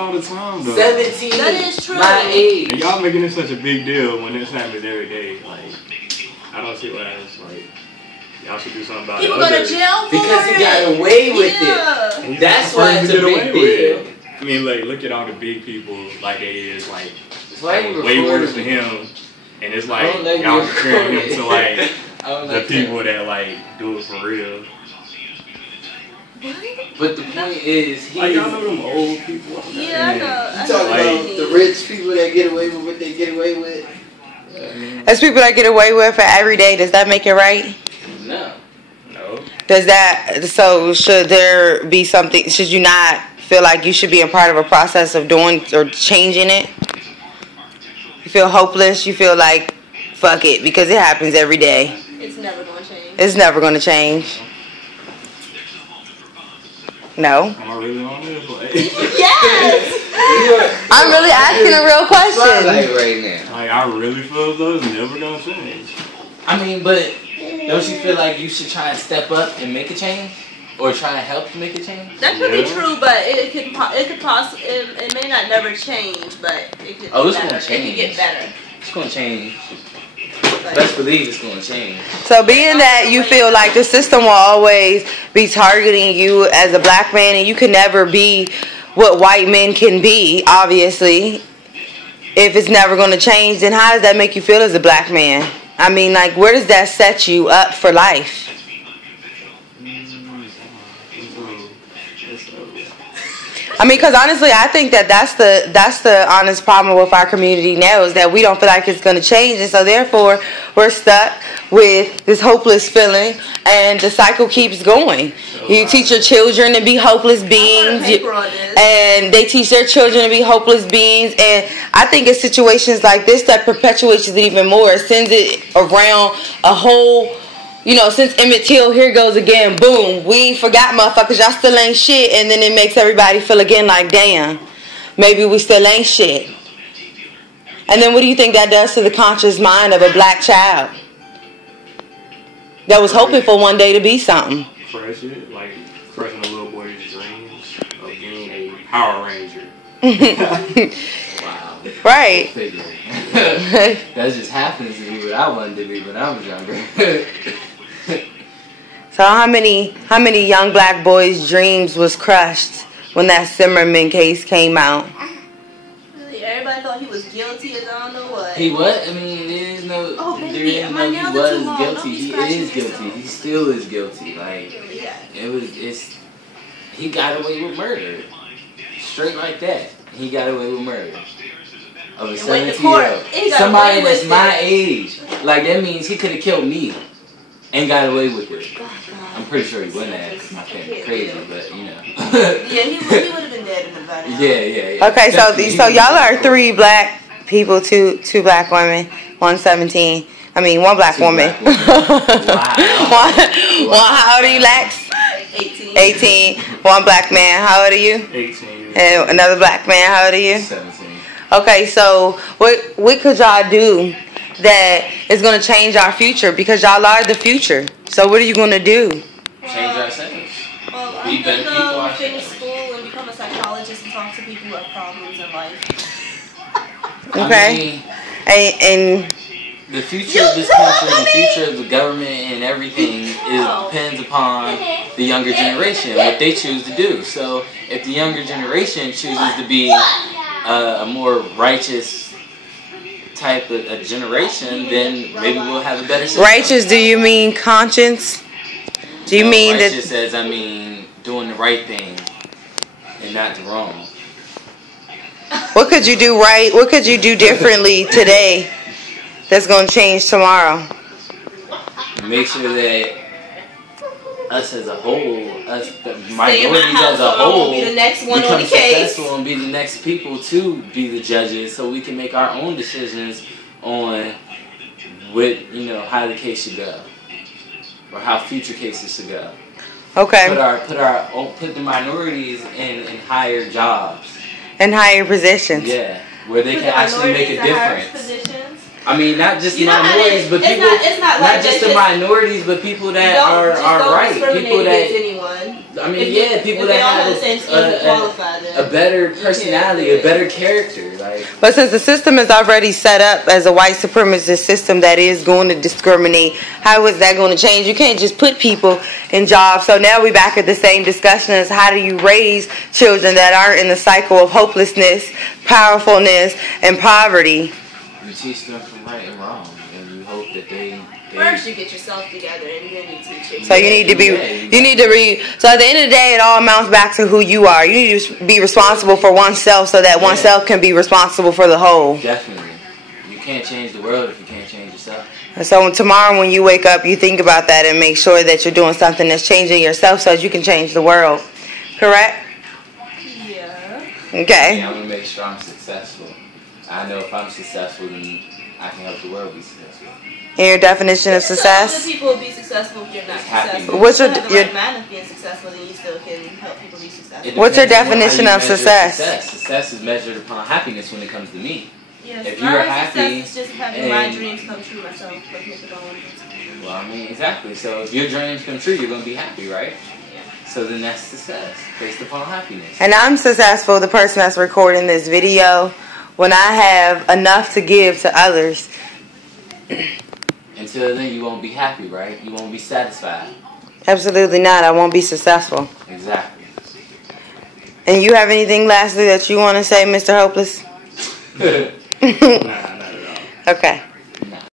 all the time though. 17. That is true. My age. And y'all making it such a big deal when this happens every day. Like, I don't see why it's like y'all should do something about it. People go to jail for because it. he got away with it. That's why it's a big deal. I mean, like, look at all the big people like they is like way worse than him, and it's like y'all comparing him to like the people that like do it for real. But the point is, like, y'all know them old people. Yeah, I know. You talking about the rich people that get away with what they get away with? As people that get away with it every day, does that make it right? No. Does that, so should there be something, should you not feel like you should be a part of a process of doing or changing it? You feel hopeless, you feel like, fuck it, because it happens every day. It's never going to change. It's never going to change. No. Am I really on this? Like, Yes! I'm really asking a real question. Like right now. Like, I really feel as though it's never gonna change. I mean, but don't you feel like you should try and step up and make a change, or try and help to make a change? That could be true, but it may not never change, but it could. Oh, it's better. gonna change. It could get better. It's gonna change. Best believe it's gonna change. So being that you feel like the system will always be targeting you as a black man, and you can never be what white men can be, obviously, if it's never going to change, then how does that make you feel as a black man? I mean, like, where does that set you up for life? I mean, because honestly, I think that that's the honest problem with our community now, is that we don't feel like it's going to change, and so therefore we're stuck with this hopeless feeling, and the cycle keeps going. You teach your children to be hopeless beings, and they teach their children to be hopeless beings, and I think it's situations like this that perpetuates it even more. It sends it around a whole. You know, since Emmett Till, here goes again, boom, we ain't forgot, motherfuckers, y'all still ain't shit, and then it makes everybody feel again like, damn, maybe we still ain't shit. And then what do you think that does to the conscious mind of a black child that was hoping for one day to be something? Crush it, like crushing a little boy's dreams of being a Power Ranger. Wow. Right. That just happens to be what I wanted to be when I was younger. So how many young black boys' dreams was crushed when that Zimmerman case came out? Everybody thought he was guilty as I don't know what. He what? I mean, there is no. There is no. He was guilty. He is guilty. He still is guilty. Like it's. He got away with murder, straight like that. He got away with murder of a 17-year-old. Somebody that's my age. Like that means he could have killed me and got away with it. I'm pretty sure he wouldn't have, because my family crazy, but you know. Yeah, he would have been dead in the body. Yeah. Okay, so y'all are 3 black people, two black women, 117. I mean, 1 black woman. Black women. Wow. One, how old are you, Lex? 18. 1 black man. How old are you? 18. And another black man. How old are you? 17. Okay, so what could y'all do that is going to change our future? Because y'all are the future. So what are you going to do? Change ourselves. Well, I'm going to finish school and become a psychologist and talk to people who have problems in life. Okay. And the future of this country, the future of the government and everything depends upon the younger generation, what they choose to do. So if the younger generation chooses to be a more righteous type of a generation, then maybe we'll have a better system. Righteous, do you mean conscience? Do you mean that? Righteous as I mean doing the right thing and not the wrong. What could you do right? What could you do differently today that's going to change tomorrow? Make sure that us as a whole, us the minorities as a whole, be the next one become on the case. successful and be the next people to be the judges, so we can make our own decisions on what, you know, how the case should go, or how future cases should go. Okay. Put the minorities in higher jobs. In higher positions. Yeah, where they can actually make a difference. I mean, not just minorities, but people. It's not like not just the minorities, but people that are right. People that anyone. I mean, yeah, people that have a better personality, a better character. Like, but since the system is already set up as a white supremacist system that is going to discriminate, how is that going to change? You can't just put people in jobs. So now we're back at the same discussion as how do you raise children that aren't in the cycle of hopelessness, powerfulness, and poverty? You teach them from right and wrong, and you hope that they first you get yourself together and then you teach it. So you need to be, so at the end of the day it all amounts back to who you are. You need to be responsible for oneself so that oneself can be responsible for the whole. Definitely. You can't change the world if you can't change yourself. And so tomorrow when you wake up, you think about that and make sure that you're doing something that's changing yourself so that you can change the world. Correct? Yeah. Okay. I'm going to make sure I'm successful. I know if I'm successful, then I can help the world be successful. And your definition of success? Other people will be successful if you're not successful. What's your right mind of being successful, then you still can help people be successful. What's your definition of success? Success is measured upon happiness when it comes to me. Yes, if you're happy, it's just having my dreams come true myself. Well, I mean, exactly. So if your dreams come true, you're going to be happy, right? Yeah. So then that's success, based upon happiness. And I'm successful, the person that's recording this video, when I have enough to give to others. Until then, you won't be happy, right? You won't be satisfied. Absolutely not. I won't be successful. Exactly. And you have anything lastly that you want to say, Mr. Hopeless? Nah, not at all. Okay.